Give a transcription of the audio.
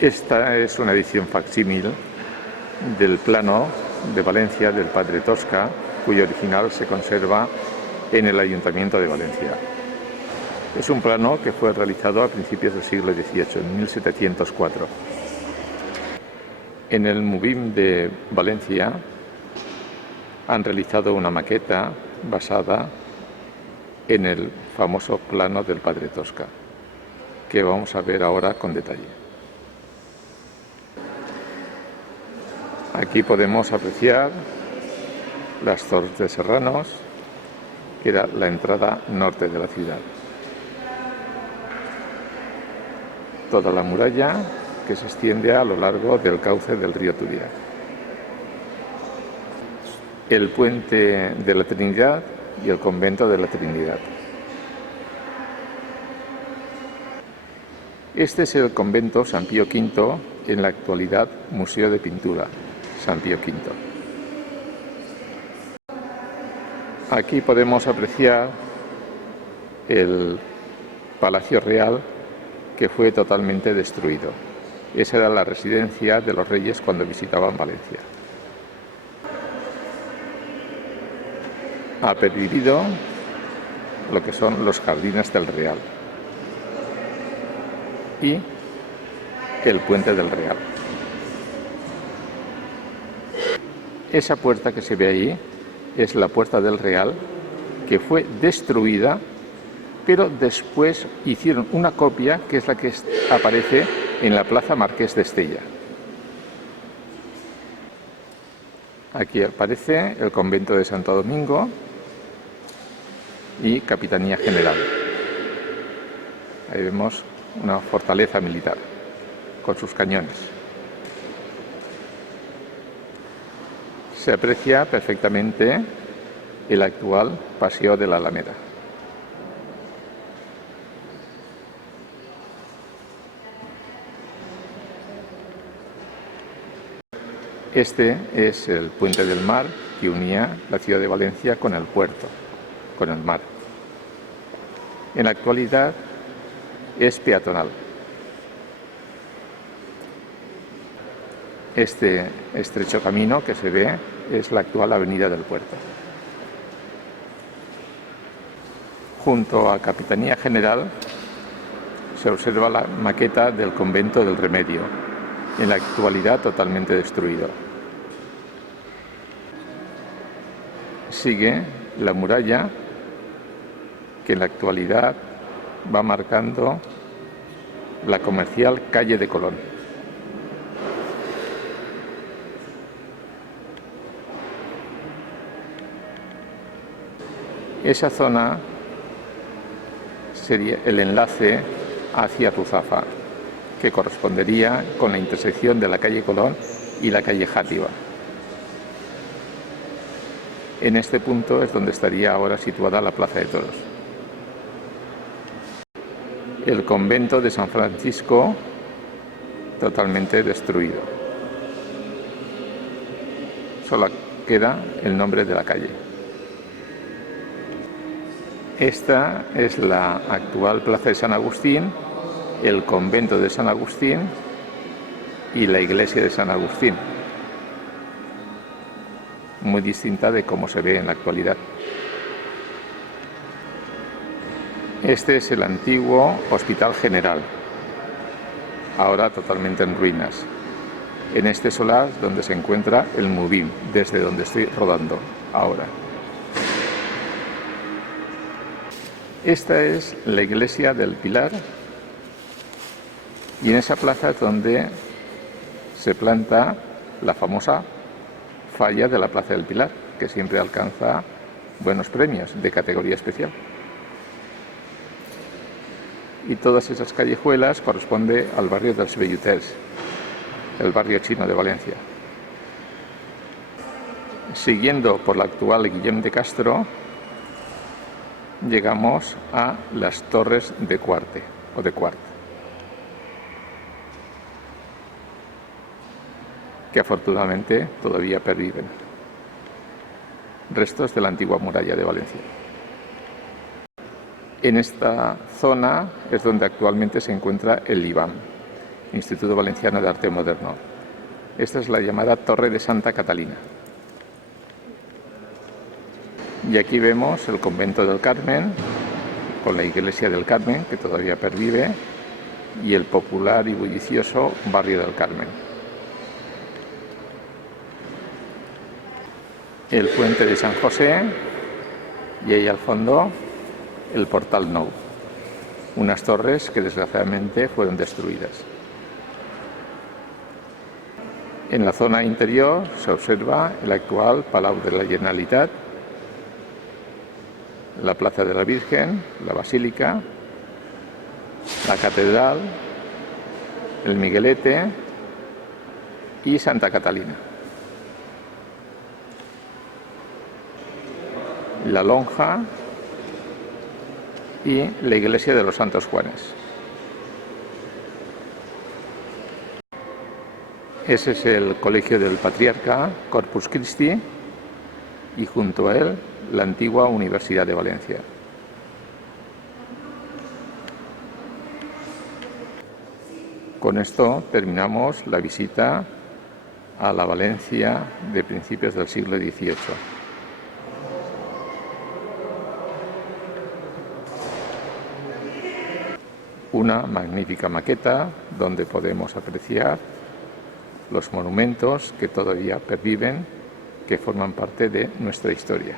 Esta es una edición facsímil del plano de Valencia del padre Tosca, cuyo original se conserva en el Ayuntamiento de Valencia. Es un plano que fue realizado a principios del siglo XVIII, en 1704. En el MUBIM de Valencia han realizado una maqueta basada en el famoso plano del padre Tosca, que vamos a ver ahora con detalle. Aquí podemos apreciar las Torres de Serranos, que era la entrada norte de la ciudad. Toda la muralla que se extiende a lo largo del cauce del río Turia. El puente de la Trinidad y el convento de la Trinidad. Este es el convento San Pío V, en la actualidad Museo de Pintura San Pío V. Aquí podemos apreciar el Palacio Real, que fue totalmente destruido. Esa era la residencia de los reyes cuando visitaban Valencia. Ha pervivido lo que son los jardines del Real y el puente del Real. Esa puerta que se ve ahí es la puerta del Real, que fue destruida, pero después hicieron una copia, que es la que aparece en la Plaza Marqués de Estella. Aquí aparece el convento de Santo Domingo y Capitanía General. Ahí vemos una fortaleza militar con sus cañones. Se aprecia perfectamente el actual Paseo de la Alameda. Este es el puente del mar que unía la ciudad de Valencia con el puerto, con el mar. En la actualidad es peatonal. Este estrecho camino que se ve es la actual avenida del puerto. Junto a Capitanía General se observa la maqueta del convento del Remedio, en la actualidad totalmente destruido. Sigue la muralla, que en la actualidad va marcando la comercial calle de Colón. Esa zona sería el enlace hacia Ruzafa, que correspondería con la intersección de la calle Colón y la calle Játiva. En este punto es donde estaría ahora situada la Plaza de Toros. El convento de San Francisco, totalmente destruido. Solo queda el nombre de la calle. Esta es la actual Plaza de San Agustín, el convento de San Agustín y la iglesia de San Agustín. Muy distinta de cómo se ve en la actualidad. Este es el antiguo Hospital General, ahora totalmente en ruinas. En este solar donde se encuentra el MUBIM, desde donde estoy rodando ahora. Esta es la iglesia del Pilar, y en esa plaza es donde se planta la famosa falla de la Plaza del Pilar, que siempre alcanza buenos premios de categoría especial. Y todas esas callejuelas corresponden al barrio dels Velluters, el barrio chino de Valencia. Siguiendo por la actual Guillem de Castro, llegamos a las Torres de Quarte, o de Quart, que afortunadamente todavía perviven. Restos de la antigua muralla de Valencia. En esta zona es donde actualmente se encuentra el IBAM, Instituto Valenciano de Arte Moderno. Esta es la llamada Torre de Santa Catalina. Y aquí vemos el convento del Carmen, con la iglesia del Carmen, que todavía pervive, y el popular y bullicioso barrio del Carmen. El puente de San José y ahí al fondo el portal Nou, unas torres que desgraciadamente fueron destruidas. En la zona interior se observa el actual Palau de la Generalitat, la Plaza de la Virgen, la Basílica, la Catedral, el Miguelete y Santa Catalina. La Lonja y la Iglesia de los Santos Juanes. Ese es el Colegio del Patriarca, Corpus Christi, y junto a él la antigua Universidad de Valencia. Con esto terminamos la visita a la Valencia de principios del siglo XVIII. Una magnífica maqueta donde podemos apreciar los monumentos que todavía perviven, que forman parte de nuestra historia.